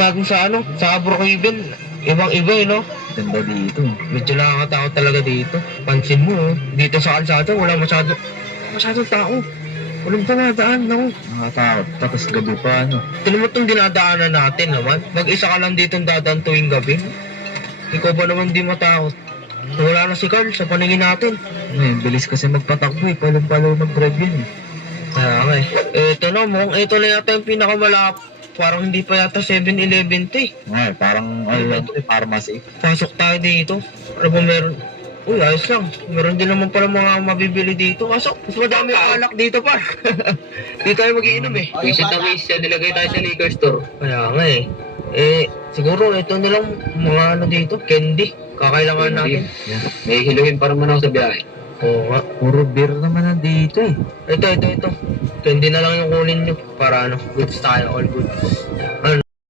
natin sa sa Brookhaven. Ibang-iba no? Ganda dito. Medyo nakakatakot talaga dito. Pansin mo, dito sa kalsada, wala masyadong tao. Walang dumadaan, no? Nakatakot. Tapos gabi pa, Tignan mo itong dinadaanan natin naman. Mag-isa ka lang dito dadaan tuwing gabi. Ikaw ba naman di matakot? Wala na si Carl sa paningin natin. Bilis kasi magpatakbo eh. Palang-palaw mag-drive yun eh. Kaya nga eh. Ito na, mukhang ito na yata yung pinakamalap. Parang hindi pa yata 7-Eleven to eh. Parang, pharmacy. Pasok tayo dito. Ano ba meron? Uy, ayos lang. Meron din naman pala mga mabibili dito. Kaso, mas madami yung alak dito pa. Dito tayo magiinom eh. Visit na visit, nilagay tayo sa liquor store. Kaya nga eh. Siguro ito nilang mga dito, candy. Kakailangan natin. Yeah. May hiluhin para man ako sa biyahe. Oo nga. Puro beer naman nandito eh. Ito. Candy na lang yung kunin nyo. Para goods tayo, all goods.